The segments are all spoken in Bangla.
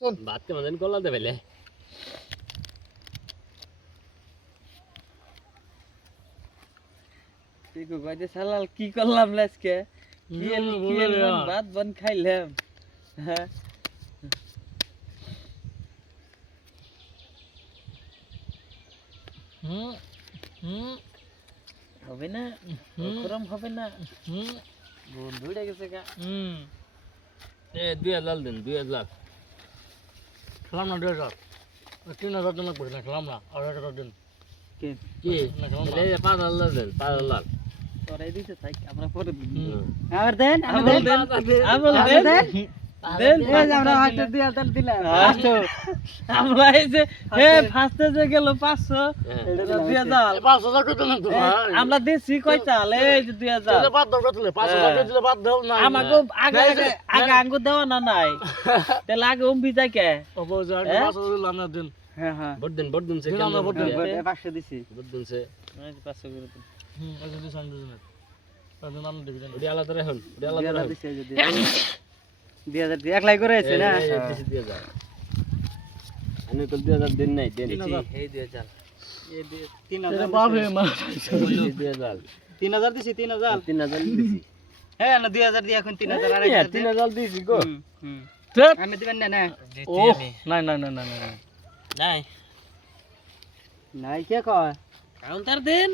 ভাত কে মজা করলা দে বেলে তুই কো কইতে সালাল কি করলাম আজকে কি ভাত বন খাইলাম হ্যাঁ হবে না গরম হবে না বন্ধু উড়ে গেছে গা এ 2000 দিন 2000 খেলাম না 2000 3000 দিন লাগবে না খেলাম না আর 1000 দিন কে কি এই 5000 দিন 5000 তোরে দিতে থাক আমরা পরে আবার দেন আমল দেন আমল দেন দেন এই যে আমরা হাতে দিয়া তাল দিলাম আমরা এই যে হে ফাস্টে যে গেল 500 এটা দিয়া দাও 5000 কত না তো আমরা দিছি কয় চাল এই যে 2000 বাদ দাও কত 5000 দিলে বাদ দাও না আমাকে আগে আগে আঙ্গু দেওয়া না নাই তাহলে আগে উম্বি যায় কে অবজার 5000 দিলাম না দিন হ্যাঁ হ্যাঁ বড় দিন সে দিলাম না বড় 500 দিছি বড় দিন সে 500 করে দিন আজ দিন সামনে দিন তাহলে নাম দিবি ওডি আলাদা রে হন ওডি আলাদা রে দিছি যদি 2000 দিয়ে একলাই করে আছে না দিছি দিয়ে যা আমি তো 2000 দিন নাই দেন এই দিয়ে চাল এই 3000 বাপরে মা 2000 3000 দিছি 3000 3000 দিছি হ্যাঁ না 2000 দিয়ে এখন 3000 আর 3000 দিছি গো আমি দিবেন না না ও নাই নাই নাই নাই নাই নাই নাই কে কয় কাউন্টার দেন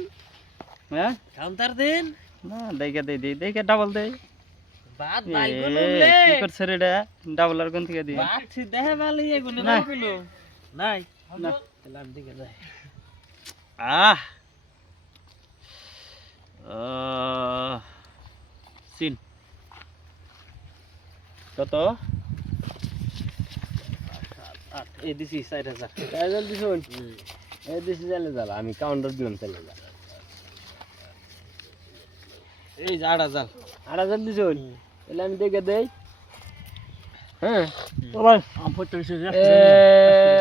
হ্যাঁ কাউন্টার দেন না দেখে ডাবল দেই বাদ বাই গুনলে কি করছ রে এটা ডাবল আর কোন থেকে দি বাদ সি দেহে বালি এগুনে নাই। না কইলো নাই না লাম দিকে যায় আহ সিন কত এই দিছি 4000 4000 দিছুন এই দিছি চলে যা আমি কাউন্টার দিলাম চলে যা এই যে 8000 8000 দিছুন তাহলে আমি দেখে দেই হ্যাঁ ও ভাই আম ফটো দিছি এ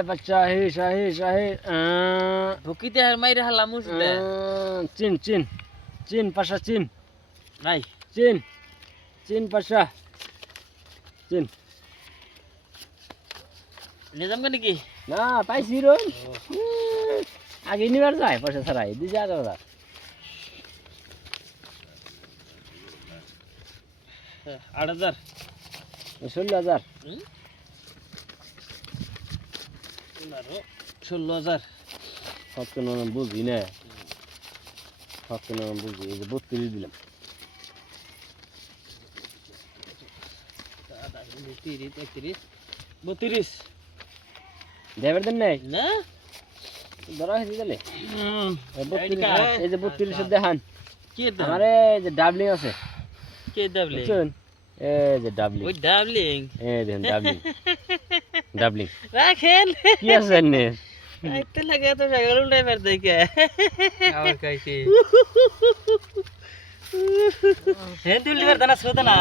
বাচ্চা হে শাহে শাহে ভুকিতে আর মাইরে হালা মুছলে চিন চিন চিন পাশা চিন নাই চিন চিন পাশা চিন নিজাম কেন কি না পাইছি রো আগে নিবার যায় পয়সা ছাড়াই 2000 8000 16,000 16,000 সব কেন বুঝি না সব কেন বুঝি এই যে 32 দিলাম 32 দেবের দেন নাই না ধরা হয়েছে তাহলে এইদিকে এই যে 32 দেখান কে দাম আমারে যে ডাবলিং আছে কে ডাবলিং বুঝছেন এই যে ডাবলিং ওই ডাবলিং এই দেখেন ডাবলিং ডাবলিং রাখেন কি আছে নে একটা লাগে তো জায়গা উল্টাই মার দেখে আবার কইছি হে তুই লিভার দানা শুধু না